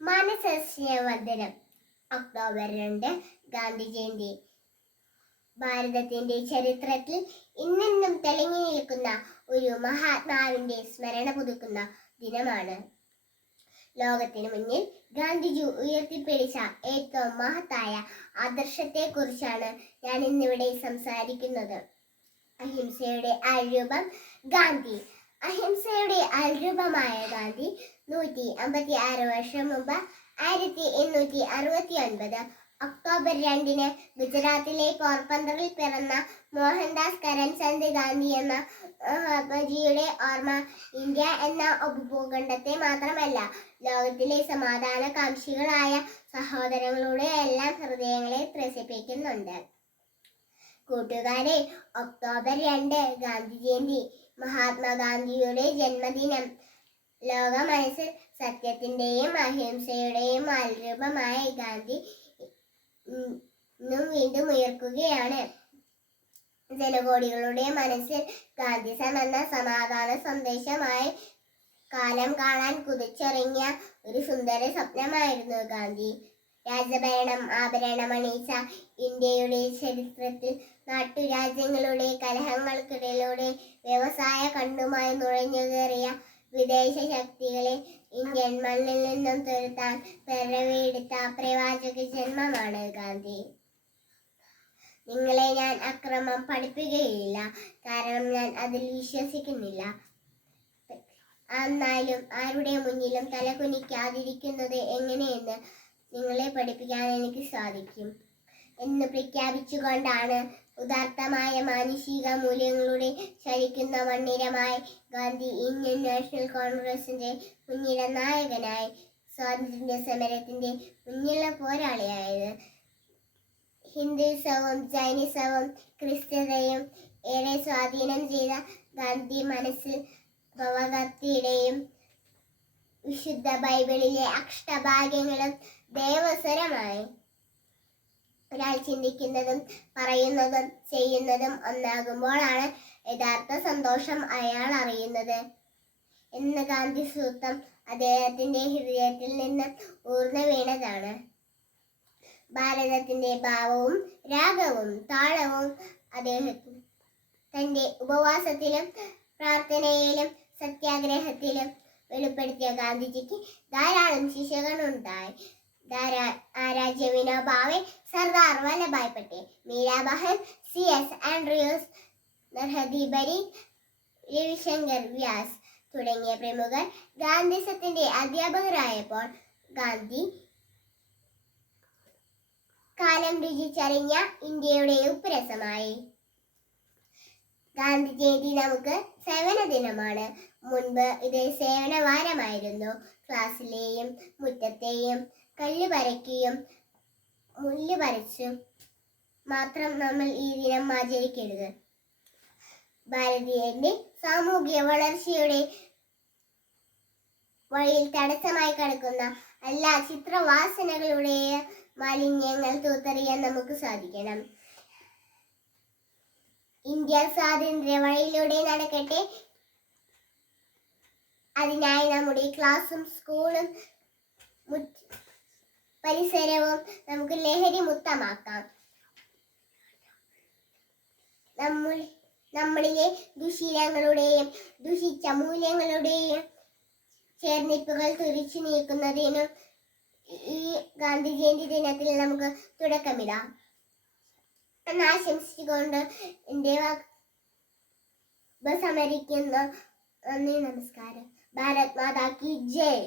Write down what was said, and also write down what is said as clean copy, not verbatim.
മാനസസ്നേഹവന്ദനം. October 2 Gandhi Jayanti. ഭാരതത്തിന്റെ ചരിത്രത്തിൽ ഇന്നെന്നും തെളിഞ്ഞു നിൽക്കുന്ന ഒരു മഹാത്മാവിന്റെ സ്മരണ പുതുക്കുന്ന ദിനമാണ്. ലോകത്തിനു മുന്നിൽ ഗാന്ധിജി ഉയർത്തിപ്പിടിച്ച ഏറ്റവും മഹത്തായ ആദർശത്തെക്കുറിച്ചാണ് ഞാൻ ഇന്നിവിടെ സംസാരിക്കുന്നത്. അഹിംസയുടെ ആൾരൂപം ഗാന്ധി. അഹിംസയുടെ ആൾരൂപമായ ഗാന്ധി 156 വർഷം മുമ്പ് 1869 ഒക്ടോബർ 2 ഗുജറാത്തിലെ പോർബന്തറിൽ പിറന്ന മോഹൻദാസ് കരംചന്ദ് ഗാന്ധി എന്ന മഹാത്മജിയുടെ ഓർമ്മ ഇന്ത്യ എന്ന ഉപഭൂഖണ്ഡത്തെ മാത്രമല്ല, ലോകത്തിലെ സമാധാനകാംക്ഷികളായ സഹോദരങ്ങളുടെ എല്ലാം ഹൃദയങ്ങളെ ത്രസിപ്പിക്കുന്നുണ്ട്. കൂട്ടുകാരെ, ഒക്ടോബർ 2 ഗാന്ധി ജയന്തി, മഹാത്മാഗാന്ധിയുടെ ജന്മദിനം. ലോക മനസ്സിൽ സത്യത്തിന്റെയും അഹിംസയുടെയും ആൾരൂപമായ ഗാന്ധി ഇന്നും വീണ്ടും ഉയർക്കുകയാണ്. ജനകോടികളുടെ മനസ്സിൽ ഗാന്ധിസം എന്ന സമാധാന സന്ദേശമായി കാലം കാണാൻ കുതിച്ചിറങ്ങിയ ഒരു സുന്ദര സ്വപ്നമായിരുന്നു ഗാന്ധി. രാജഭരണം ആഭരണമണിയിച്ച ഇന്ത്യയുടെ ചരിത്രത്തിൽ നാട്ടുരാജ്യങ്ങളുടെ കലഹങ്ങൾക്കിടയിലൂടെ വ്യവസായ കണ്ണുമായി നുഴഞ്ഞു കയറിയ വിദേശ ശക്തികളെ ഇന്ത്യൻ മണ്ണിൽ നിന്നും തുരത്താൻ പിറവിയെടുത്ത പ്രവാചക ജന്മമാണ് ഗാന്ധി. നിങ്ങളെ ഞാൻ അക്രമം പഠിപ്പിക്കുകയില്ല, കാരണം ഞാൻ അതിൽ വിശ്വസിക്കുന്നില്ല. എന്നാലും ആരുടെ മുന്നിലും തലകുനിക്കാതിരിക്കുന്നത് എങ്ങനെയെന്ന് നിങ്ങളെ പഠിപ്പിക്കാൻ എനിക്ക് സാധിക്കും എന്ന് പ്രഖ്യാപിച്ചുകൊണ്ടാണ് ഉദാത്തമായ മാനുഷിക മൂല്യങ്ങളുടെ ചലിക്കുന്ന മണ്ണിരമായി ഗാന്ധി ഇന്ത്യൻ നാഷണൽ കോൺഗ്രസിന്റെ മുൻനിര നായകനായി സ്വാതന്ത്ര്യ സമരത്തിന്റെ മുന്നിലുള്ള പോരാളിയായത്. ഹിന്ദുസവും ജൈനിസവും ക്രിസ്ത്യതയും ഏറെ സ്വാധീനം ചെയ്ത ഗാന്ധി മനസ്സിൽ ഭഗവത്ഗീതയും വിശുദ്ധ ബൈബിളിലെ അഷ്ടഭാഗ്യങ്ങളും ദേവസ്വരമായി. ഒരാൾ ചിന്തിക്കുന്നതും പറയുന്നതും ചെയ്യുന്നതും ഒന്നാകുമ്പോഴാണ് യഥാർത്ഥ സന്തോഷം അയാൾ അറിയുന്നത് എന്ന ഗാന്ധി സൂത്രം അദ്ദേഹത്തിന്റെ ഹൃദയത്തിൽ നിന്ന് ഊർന്നു വീണതാണ്. ഭാരതത്തിന്റെ ഭാവവും രാഗവും താളവും അദ്ദേഹത്തിന് തന്റെ ഉപവാസത്തിലും പ്രാർത്ഥനയിലും സത്യാഗ്രഹത്തിലും വെളിപ്പെടുത്തിയ ഗാന്ധിജിക്ക് ധാരാളം ശിഷ്യഗണമുണ്ടായി. രാജ വിനോബാവെ, സർദാർ വല്ലഭായ് പട്ടേൽ, മീരാബാഹൻ, C.S. ആൻഡ്രൂസ്, നർഹരി പരീഖ്, രവിശങ്കർ വ്യാസ് തുടങ്ങിയ പ്രമുഖർ ഗാന്ധിസത്തിന്റെ അധ്യാപകരായപ്പോൾ ഗാന്ധി കാലം രുചിച്ചറിഞ്ഞ ഇന്ത്യയുടെ ഉപ്പുരസമായി. ഗാന്ധി ജയന്തി നമുക്ക് സേവന ദിനമാണ്. മുൻപ് ഇത് സേവന വാരമായിരുന്നു. ക്ലാസ്സിലെയും മുറ്റത്തെയും കല്ല് പരക്കിയും മുല്ല് പറിച്ചും മാത്രം നമ്മൾ ഈ ദിനം ആചരിക്കരുത്. ഭാരതീയന്റെ സാമൂഹിക വളർച്ചയുടെ വഴിയിൽ തടസ്സമായി കിടക്കുന്ന എല്ലാ ചിത്രവാസനകളുടെയും മാലിന്യങ്ങൾ തൂത്തെറിയാൻ നമുക്ക് സാധിക്കണം. ഇന്ത്യ സ്വാതന്ത്ര്യ വഴിയിലൂടെ നടക്കട്ടെ. അതിനായി നമ്മുടെ ക്ലാസ്സും സ്കൂളും പരിസരവും നമുക്ക് ലഹരി മുക്തമാക്കാം. നമ്മളിലെ ദുശീലങ്ങളുടെയും ദുഷിച്ച മൂല്യങ്ങളുടെയും ചേർന്നിപ്പുകൾ തുറിച്ചു നീക്കുന്നതിനും ഈ ഗാന്ധി ജയന്തി ദിനത്തിൽ നമുക്ക് തുടക്കമിടാം എന്ന് ആശംസിച്ചുകൊണ്ട് എൻ്റെ ഉപസംഹരിക്കുന്നു. നന്ദി, നമസ്കാരം. ഭാരത് മാതാ കി ജയ്.